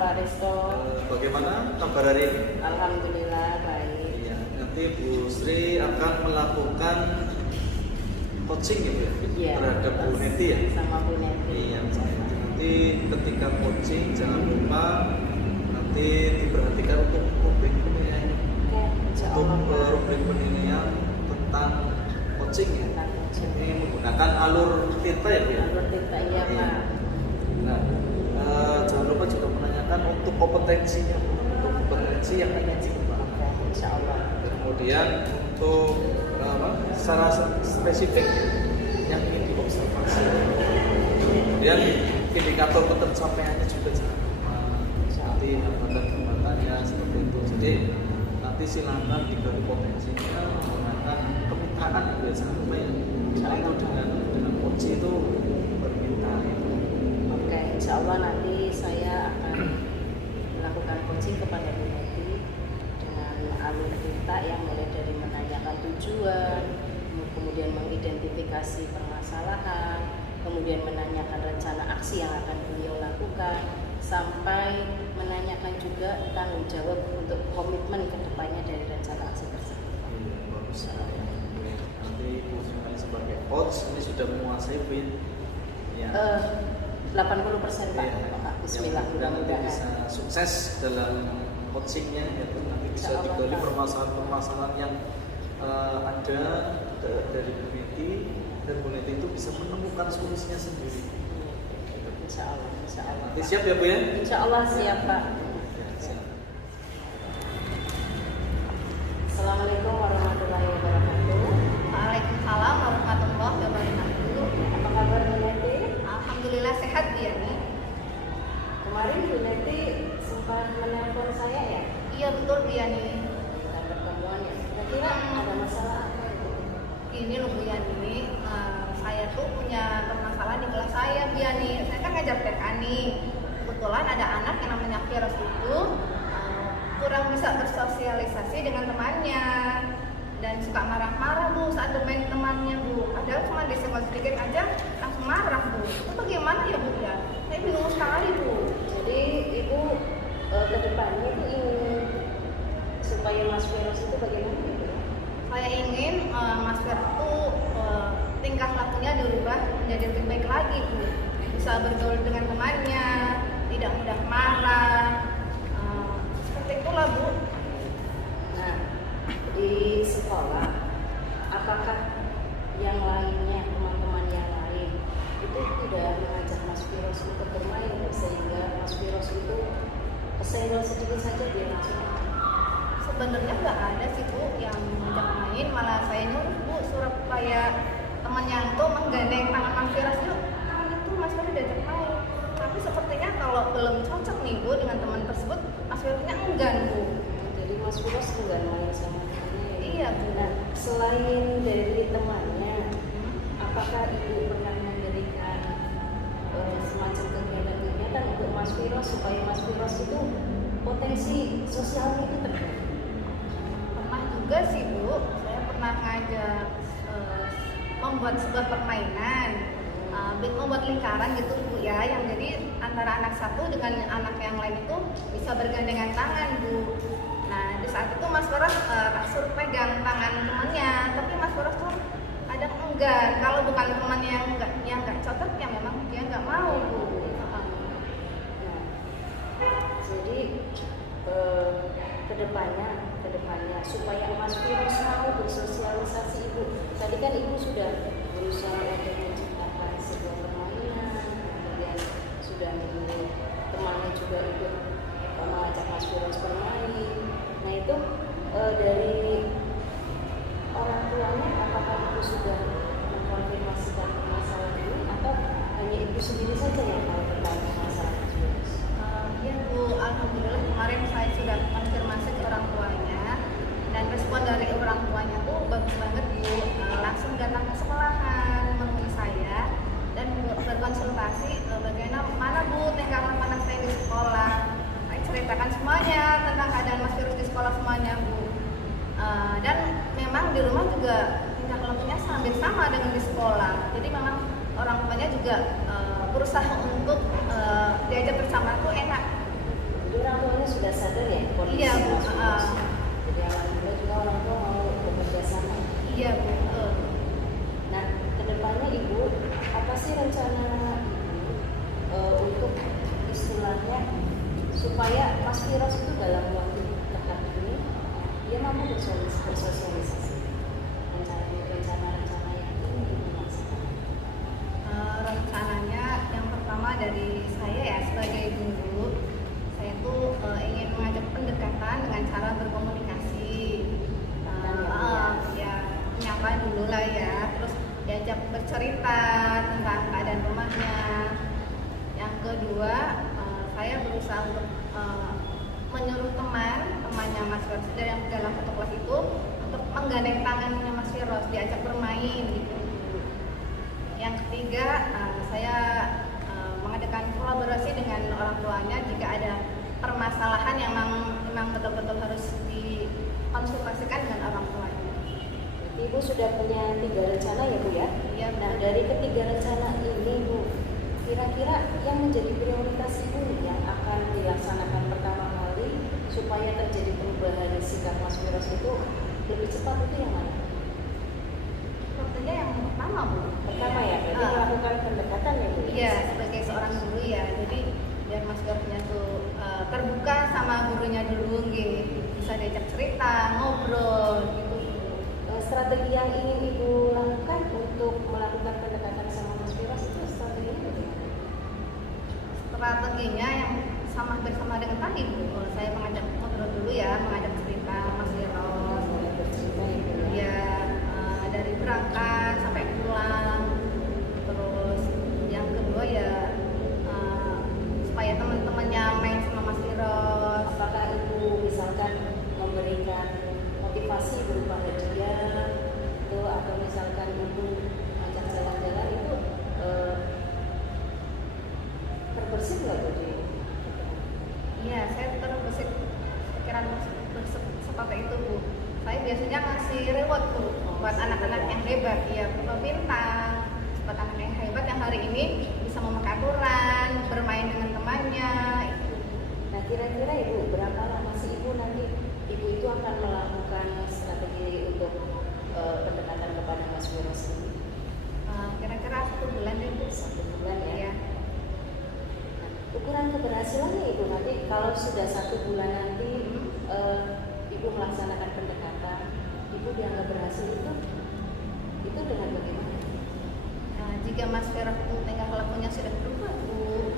Pak Resto. Bagaimana kabar hari ini? Alhamdulillah baik. Iya, nanti Bu Sri akan melakukan coaching gitu ya, Iya, terhadap Bu Neti ya? Sama Bu Neti. Iya, nanti ketika coaching jangan lupa nanti diperhatikan untuk rubrik penilaian. Untuk rubrik penilaian tentang coaching ya. Ini menggunakan alur Tirta ya Bu ya? Alur Tirta iya Pak. Nah, jangan lupa juga menanyakan untuk kompetensinya, untuk kompetensi yang ingin dikembangkan. Insya Allah. Kemudian untuk secara spesifik yang ingin diobservasi. Kemudian indikator ketercapaiannya juga jangan lupa. Nanti hambatan-hambatannya seperti itu. Jadi nanti silakan digali potensinya menggunakan kemitraan yang biasa namanya. Itu dengan coach itu permintaan itu. Oke, insya Allah nanti saya akan melakukan coaching kepada Bu Neti dengan alur Tirta yang mulai dari menanyakan tujuan, kemudian mengidentifikasi permasalahan, kemudian menanyakan rencana aksi yang akan beliau lakukan, sampai menanyakan juga tanggung jawab untuk komitmen ke depannya dari rencana aksi tersebut. Bagus. Nanti Bu Sri sebagai coach ini sudah menguasai win. Ya. 80% Pak. Ya, Bismillah, mudah-mudahan bisa sukses dalam coachingnya, yaitu nanti bisa digali permasalahan-permasalahan yang ada dari Bu Neti, dan Bu Neti itu bisa menemukan solusinya sendiri. Insya Allah, insya Allah. Nanti siap ya Bu ya? Insya Allah siap Pak. Ya, siap. Assalamualaikum warahmatullahi wabarakatuh. Waalaikumsalam warahmatullahi wabarakatuh. Apa kabar Bu Neti? Alhamdulillah sehat dia nih. Kemarin Bu Neti sempat menelpon saya ya? Iya betul dia nih. Kita pertemuan ya. Kira-kira ada masalah apa itu? Ini loh Bu Yani, saya tuh punya permasalahan di kelas saya Bu Yani. Saya kan ngajar TK nih. Kebetulan ada anak yang namanya Firas itu kurang bisa bersosialisasi dengan temannya dan suka marah-marah Bu saat bermain temannya Bu. Padahal cuma disenggol sedikit aja langsung marah Bu. Itu bagaimana ya Bu ya? Saya bingung sekali Bu. Jadi Ibu ke depannya itu ingin supaya Mas Firas itu bagaimana gitu? Saya ingin Mas Fer tuh tingkah lakunya dirubah menjadi lebih baik lagi Bu. Bisa bergaul dengan temannya, tidak mudah marah, seperti itulah Bu. Nah, di sekolah, apakah yang lainnya, teman-teman yang lain itu tidak mengajak Mas Firas untuk bermain sehingga Mas Firas itu kesenggol sedikit saja dia langsung? Sebenarnya nggak ada sih Bu yang ngajak main, malah saya nyuruh Bu supaya temannya itu menggandeng tangan Mas Firas, yuk tangan itu Mas Firas diajak main. Tapi sepertinya kalau belum cocok nih Bu dengan teman tersebut, Mas Firasnya enggan Bu. Jadi Mas Firas enggak main sama temannya ya? Iya Bu. Nah, selain dari temannya, apakah Ibu pernah memberikan semacam kegiatan-kegiatan untuk Mas Firas supaya Mas Firas itu potensi sosialnya itu terbentuk? Pernah juga sih Bu, saya pernah ngajak membuat sebuah permainan, membuat lingkaran gitu Bu ya, yang jadi antara anak satu dengan anak yang lain itu bisa bergandengan tangan Bu. Nah di saat itu Mas Faras suruh pegang tangan temannya, tapi Mas Faras tuh kadang enggak, kalau bukan teman yang enggak cocok ya memang dia enggak mau Bu. Jadi kedepannya supaya Mas Firas mau bersosialisasi Ibu. Tadi kan Ibu sudah berusaha untuk menciptakan sebuah permainan, kemudian sudah temannya juga ikut mengajak Mas Firas bermain. Nah itu dari orang tuanya, apakah Ibu sudah mengkonfirmasikan masalah ini atau hanya Ibu sendiri saja yang tahu tentang masalah Mas Firas? Ya Bu, alhamdulillah kemarin saya sudah konfirmasi ke orang tuanya dan respon dari orang tuanya tuh bagus banget Bu. Langsung datang ke sekolahan menemui saya dan berkonsultasi bagaimana mana Bu tingkah laku anak saya di sekolah. Saya ceritakan semuanya tentang keadaan Mas Virus di sekolah semuanya Bu. Dan memang di rumah juga tingkah lakunya hampir sama dengan di sekolah. Jadi memang orang tuanya juga berusaha untuk diajak bersama tuh enak. Jadi orang tuanya sudah sadar ya kondisi Iya Bu. Mas Firas. Jadi alhamdulillah juga orang tua mau bekerja sama. Iya Bu. Nah kedepannya Ibu apa sih rencana Ibu untuk istilahnya supaya Mas Firas itu dalam waktu dekat ini dia mampu bersosialisasi rencana yang ingin Ibu laksanakan? Rencananya yang pertama dari saya ya sebagai guru, saya tuh ingin mengajak pendekatan dengan cara berkomunikasi, ya menyapa dulu lah ya, terus diajak bercerita tentang keadaan rumahnya. Yang kedua, saya berusaha untuk menyuruh temannya Mas Firas yang dalam satu kelas itu untuk menggandeng tangannya Mas Firas, diajak bermain gitu. Yang ketiga, saya mengadakan kolaborasi dengan orang tuanya jika ada permasalahan yang memang betul-betul harus dikonsultasikan dengan orang tuanya. Ibu sudah punya 3 rencana ya Bu ya? Iya. Nah dari ketiga rencana ini Bu, kira-kira yang menjadi prioritas Ibu yang akan dilaksanakan pertama kali supaya terjadi perubahan sikap Mas Firas itu lebih cepat itu yang mana? Sepertinya yang pertama Bu. Pertama ya, berarti melakukan pendekatan ya Bu? Iya, sebagai seorang guru ya, jadi biar Mas Firasnya tuh terbuka sama gurunya dulu, gitu. Bisa diajak cerita, ngobrol, gitu. Strategi yang ingin Ibu lakukan untuk melakukan pendekatan sama Mas Firas itu strateginya bagaimana? Strateginya yang bersama dengan tadi Bu, saya mengajak ngobrol dulu ya, mengajak cerita Mas Firas. Mulai bercerita ya Bu ya? Ya, dari berangkat sampai pulang. Terus yang kedua ya supaya teman-temannya main sama Mas Firas. Apakah Ibu misalkan memberikan motivasi berupa hadiah atau misalkan Ibu ajak jalan-jalan itu terbersit nggak Bu? Iya, saya terbesit pikiran seperti itu Bu. Saya biasanya ngasih reward tuh buat anak-anak yang hebat, ya berupa bintang. Buat anak yang hebat yang hari ini bisa memakai aturan, bermain dengan temannya. Nah kira-kira Ibu berapa lama sih Ibu nanti Ibu itu akan melakukan strategi untuk pendekatan kepada Mas Firas ini? Kira-kira 1 bulan deh Bu. 1 bulan ya? Iya. Nah, ukuran keberhasilannya Ibu nanti kalau sudah 1 bulan nanti Ibu melaksanakan pendekatan, Ibu dianggap berhasil itu dengan bagaimana? Jika Mas Firas itu tingkah lakunya sudah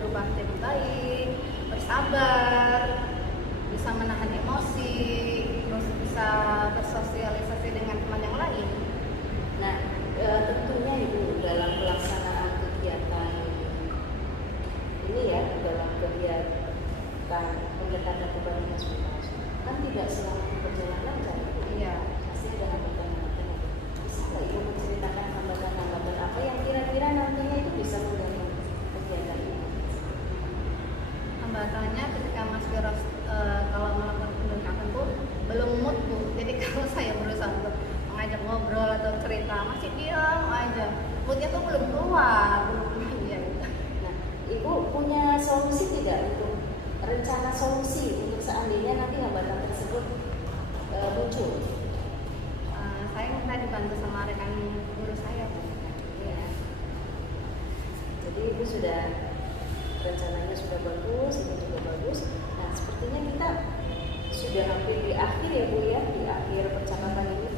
berubah jadi baik, bersabar, bisa menahan emosi, terus bisa bersosialisasi dengan teman yang lain. Nah, tentunya Ibu dalam pelaksanaan kegiatan ini ya, dalam kegiatan pendekatan kepada Mas Firas kan tidak selama perjalanan kan Ibu? Iya. Pasti ada hambatan-hambatan. Bisa nggak Ibu menceritakan hambatan-hambatan apa yang kira-kira nantinya itu bisa mengganggu kegiatan ini? Hambatannya ketika Mas Firas kalau melakukan pendekatan tuh solusi untuk seandainya nanti hambatan tersebut muncul? Saya minta dibantu sama rekan guru saya, Bu. Ya. Jadi Ibu sudah rencananya sudah bagus, itu juga bagus. Nah, sepertinya kita sudah hampir di akhir ya Bu ya, di akhir percakapan ini.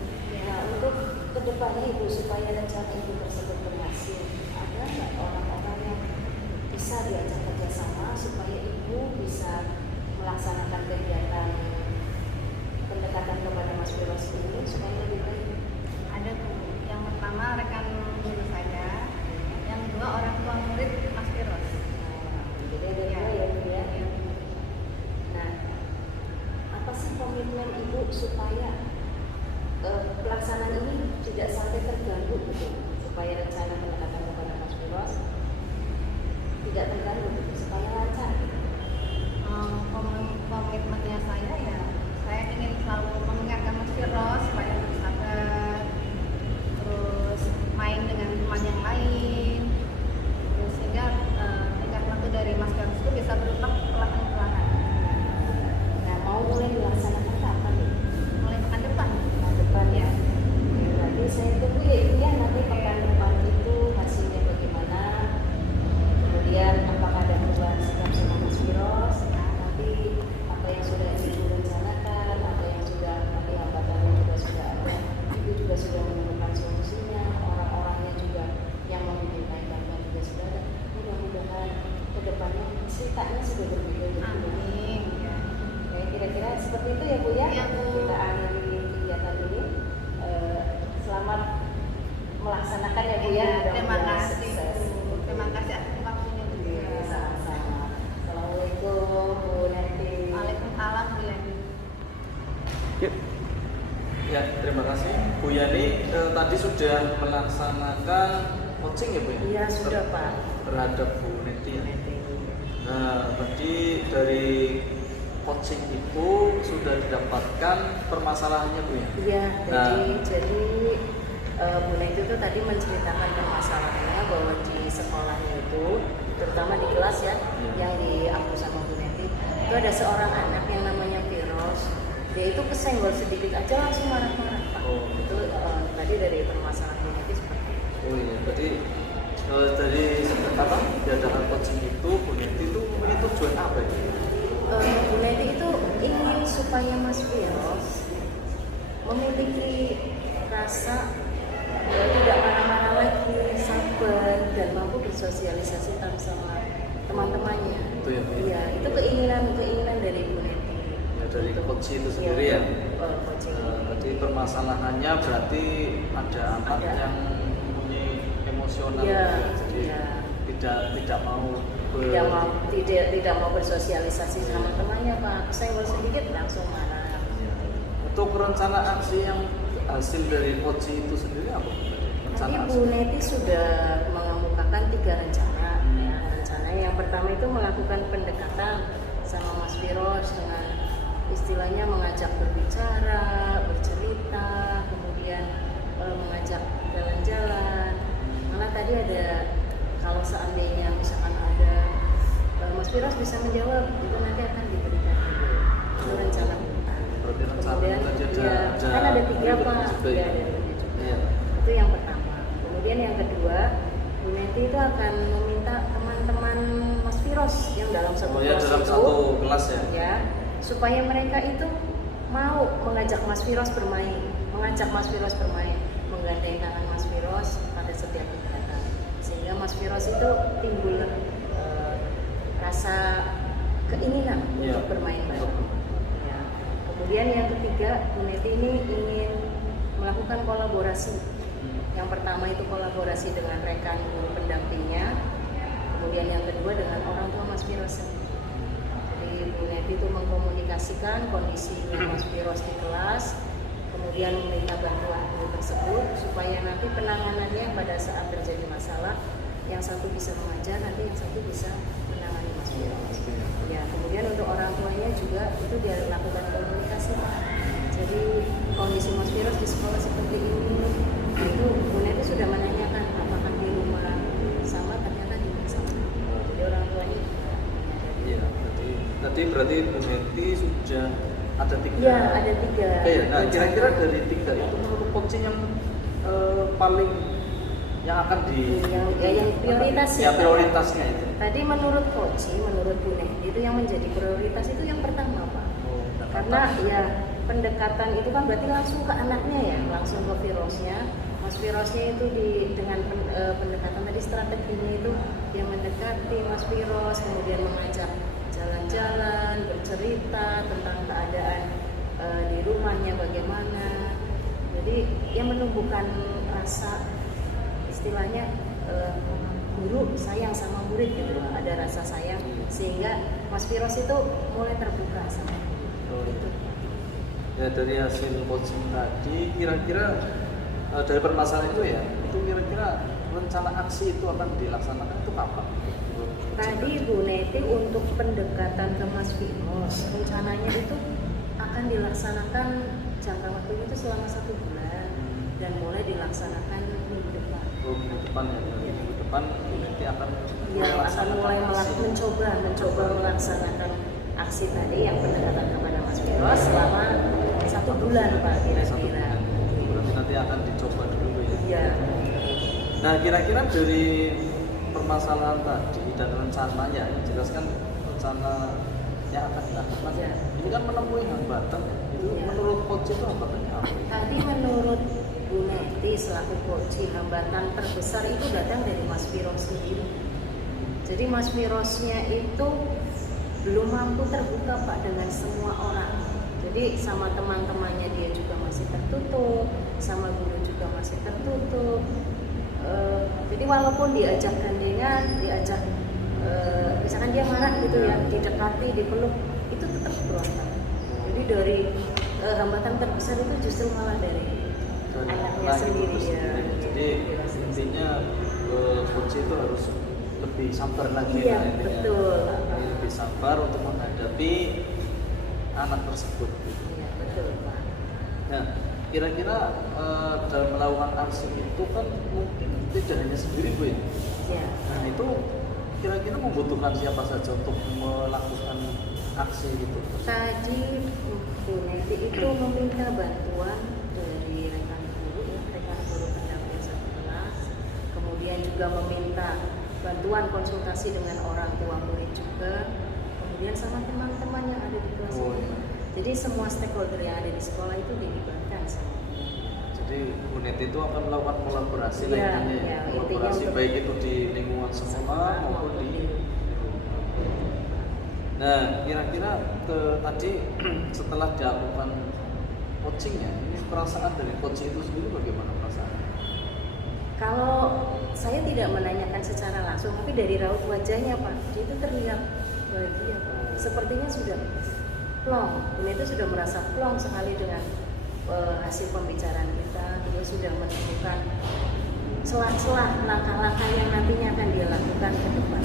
Nah, untuk kedepannya Ibu supaya rencana Ibu tersebut berhasil, ada nggak orang-orang yang bisa diajak kerjasama supaya Ibu bisa melaksanakan kegiatan pendekatan kepada Mas Firos ini supaya lebih baik? Ada tuh. Yang pertama rekan guru saya, yang kedua orang tua murid Mas Firos. Jadi ada dua ya Bu ya. Nah, apa sih komitmen Ibu supaya pelaksanaan ini tidak sampai terganggu gitu, supaya rencana pendekatan kepada Mas Firos tidak terganggu gitu, supaya lancar gitu. Komitmennya saya ya, saya ingin selalu mengingatkan Mas Firos supaya bersabar, terus main dengan teman yang lain, terus sehingga tingkat waktu dari Mas Firos itu bisa berubah perlahan-lahan. Nah, mau mulai dilaksanakan kapan nih? Mulai pekan depan. Pekan depan ya. Oke, berarti saya tunggu ya Ibu ya, nanti pekan depan itu hasilnya bagaimana, kemudian apakah ada perubahan sikap sama Mas Firos, nanti apa yang sudah Ibu rencanakan, apa yang sudah nanti hambatannya juga sudah ada, Ibu juga sudah menemukan solusinya, orang-orangnya juga yang membimbing gangguan juga sudah ada. Mudah-mudahan kedepannya ceritanya sudah berbeda gitu. Amin. Ya. Oke, kira-kira seperti itu ya Bu ya. Ya, Bu. Kita akhiri kegiatan ini. Selamat melaksanakan ya Bu ya. Terima Mudah-mudahan kasih, sukses. Bu. Terima kasih atas waktunya juga. Iya, sama-sama. Assalamualaikum Bu Neti. Waalaikumsalam, Bu Yani. Ya, terima kasih Bu Yani. Tadi sudah melaksanakan coaching ya Bu ya? Iya sudah Pak. Terhadap Bu Neti ya. Neti. Nah, tadi dari coaching itu sudah didapatkan permasalahannya Bu ya? Iya, Nah. jadi Bu Neti itu tadi menceritakan permasalahannya bahwa di sekolahnya itu, terutama di kelas ya, yang diampu sama Bu Neti, itu ada seorang anak yang namanya Firos. Dia itu kesenggol sedikit aja langsung marah-marah Pak. Oh. Itu tadi dari permasalahan Bu Neti seperti itu. Oh iya, berarti dari apa diadakan coaching itu Bu Neti itu punya tujuan apa ya? Bu Neti itu ingin supaya Mas Firos memiliki rasa tidak marah-marah lagi, sabar dan mampu bersosialisasi sama teman-temannya. Itu ya Bu? Iya, itu keinginan dari Bu Neti. Ya, dari coach itu sendiri ya. Coaching. Berarti permasalahannya berarti ada anak Ada. yang mempunyai emosional, Iya, jadi iya. tidak mau tidak mau bersosialisasi sama temannya Pak. Kesenggol sedikit langsung marah. Ya. Untuk rencana aksi yang hasil dari coaching itu sendiri apa? Tadi Rencana Bu Neti sudah mengemukakan 3 rencana. Ya, rencana yang pertama itu melakukan pendekatan sama Mas Firos dengan istilahnya mengajak berbicara, bercerita, kemudian mengajak jalan-jalan. Malah tadi ada, kalau seandainya misalkan ada Mas Firos bisa menjawab, itu nanti akan diberikan itu rencana kita. Berarti rencana Kemudian tadi ya, kan ada 3 Pak. juga Ya, ya. ada 3 juga. Iya. Itu yang pertama. Kemudian yang kedua, Bu Neti itu akan meminta teman-teman Mas Firos yang dalam satu Oh ya, kelas dalam itu, satu kelas ya. ya, supaya mereka itu mau mengajak Mas Firos bermain, menggandeng tangan Mas Firos pada setiap kegiatan, sehingga Mas Firos itu timbul rasa keinginan Iya. untuk bermain bareng. Ya. Kemudian yang ketiga, Bu Neti ini ingin melakukan kolaborasi. Yang pertama itu kolaborasi dengan rekan guru pendampingnya, kemudian yang kedua dengan orang tua Mas Firos sendiri. Jadi Bu Neti itu mengkomunikasikan kondisi Mas Firos di kelas, kemudian meminta bantuan guru tersebut supaya nanti penanganannya pada saat terjadi masalah, yang satu bisa mengajar, nanti yang satu bisa menangani Mas Firos. Ya, kemudian untuk orang tuanya juga itu dia lakukan komunikasi Pak. Jadi kondisi Mas Firos di sekolah seperti ini, itu Bu Neti sudah menanyakan apakah di rumah sama, ternyata di rumah sama. Jadi orang tuanya juga menyadari. Iya, berarti berarti Bu Neti sudah ada 3. Ya, ada 3. Oke, nah kira-kira dari 3 itu menurut coaching yang paling yang akan yang prioritas ya prioritasnya itu. Tadi menurut coaching, menurut Bu Neti itu yang menjadi prioritas itu yang pertama Pak. Karena ya pendekatan itu kan berarti langsung ke anaknya ya, langsung ke virusnya. Mas Virosnya itu dengan pendekatan tadi strateginya itu dia mendekati Mas Viros, kemudian mengajak jalan-jalan, bercerita tentang keadaan di rumahnya bagaimana. Jadi yang menumbuhkan rasa istilahnya guru sayang sama murid gitu, ada rasa sayang sehingga Mas Viros itu mulai terbuka sama itu. Ya dari hasil coaching tadi kira-kira dari permasalahan itu ya, itu kira-kira rencana aksi itu akan dilaksanakan itu kapan? Tadi Bu Neti untuk pendekatan ke Mas Viros rencananya itu akan dilaksanakan jangka waktunya itu selama 1 bulan dan mulai dilaksanakan minggu depan. Minggu depan ya, minggu depan Bu Neti akan mulai mencoba melaksanakan aksi tadi yang pendekatan kepada Mas Viros selama 1 bulan Pak kira-kira. Berarti nanti akan dicoba dulu ya. Iya. Nah kira-kira dari permasalahan tadi dan rencananya, jelaskan rencana yang akan dilakukan. Ya. Ini kan menemui hambatan. Itu Ya. menurut coach itu hambatannya apa? Tadi menurut Bu Neti selaku coach hambatan terbesar itu datang dari Mas Viros sendiri. Jadi Mas Virosnya itu belum mampu terbuka Pak dengan semua orang. Jadi sama teman-temannya dia juga masih tertutup, sama guru juga masih tertutup. Jadi walaupun diajak gandengan, misalkan dia marah gitu ya, didekati, dipeluk, itu tetap berontak. Jadi dari hambatan terbesar itu justru malah dari anaknya sendiri ya. Jadi intinya coach itu harus lebih sabar lagi. Iya, betul. Lebih sabar untuk menghadapi anak tersebut. Iya, betul Pak. Nah, kira-kira dalam melakukan aksi itu kan mungkin tidak hanya sendiri Bu ya. Ya. Nah itu kira-kira membutuhkan siapa saja untuk melakukan aksi itu? Tadi Bu Neti itu meminta bantuan dari rekan guru pendamping satu kelas, kemudian juga meminta bantuan konsultasi dengan orang tua murid juga, kemudian sama teman-teman yang ada di kelas ini. Iya. Jadi semua stakeholder yang ada di sekolah itu dilibatkan sama. Jadi Bu Neti itu akan melakukan kolaborasi Iya, lainnya iya, kolaborasi intinya baik itu di lingkungan sekolah maupun di. Nah, kira-kira tadi setelah dilakukan coachingnya, ini perasaan dari coach itu sendiri bagaimana perasaannya? Kalau saya tidak menanyakan secara langsung, tapi dari raut wajahnya Pak, dia itu terlihat bahagia Pak. Sepertinya sudah plong, ini itu sudah merasa plong sekali dengan hasil pembicaraan kita. Dia sudah menemukan celah-celah langkah-langkah yang nantinya akan dia lakukan ke depan.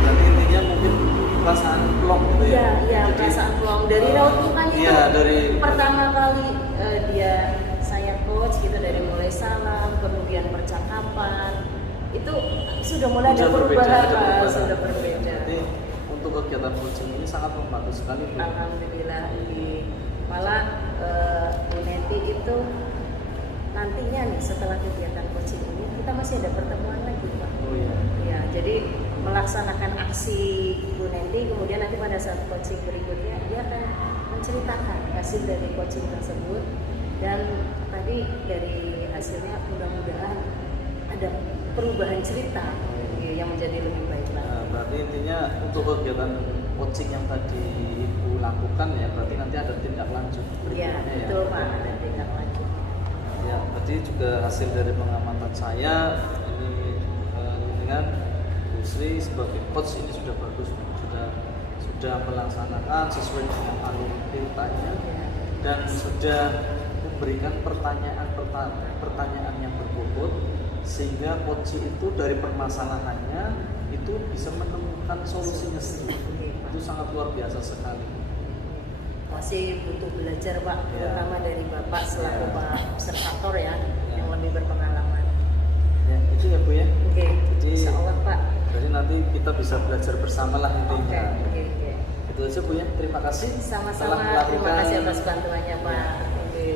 Berarti intinya mungkin perasaan plong gitu ya? Iya, perasaan plong. Dari raut mukanya iya, itu dari pertama kali saya coach gitu, dari mulai salam, kemudian percakapan, itu sudah mulai ada perubahan, sudah berbeda. Jadi untuk kegiatan coaching ini sangat membantu sekali Bu. Alhamdulillah. Malah Bu Neti itu nantinya nih setelah kegiatan coaching ini kita masih ada pertemuan lagi Pak. Oh iya. Ya, jadi melaksanakan aksi Bu Neti, kemudian nanti pada saat coaching berikutnya dia akan menceritakan hasil dari coaching tersebut, dan tadi dari hasilnya mudah-mudahan ada perubahan cerita yang menjadi lebih baik lagi. Nah, berarti intinya untuk kegiatan coaching yang tadi Ibu lakukan ya, berarti nanti ada tindak lanjut Iya, berikutnya betul ya. Pak, ada tindak lanjut. Ya, tadi juga hasil dari pengamatan saya ini dengan Bu Sri sebagai coach ini sudah bagus, sudah melaksanakan sesuai dengan alur ceritanya dan sudah memberikan pertanyaan yang berbobot sehingga coach itu dari permasalahannya itu bisa menemukan solusinya sendiri. Itu sangat luar biasa sekali. Masih butuh belajar Pak, Ya. terutama dari Bapak selaku Ya. Pak observator ya, yang lebih berpengalaman. Ya, itu ya Bu ya. Oke, Jadi insya Allah Pak. Jadi nanti kita bisa belajar bersama lah intinya. Oke. Itu aja Bu ya. Terima kasih. Sama-sama. Terima kasih atas bantuannya Pak. Oke.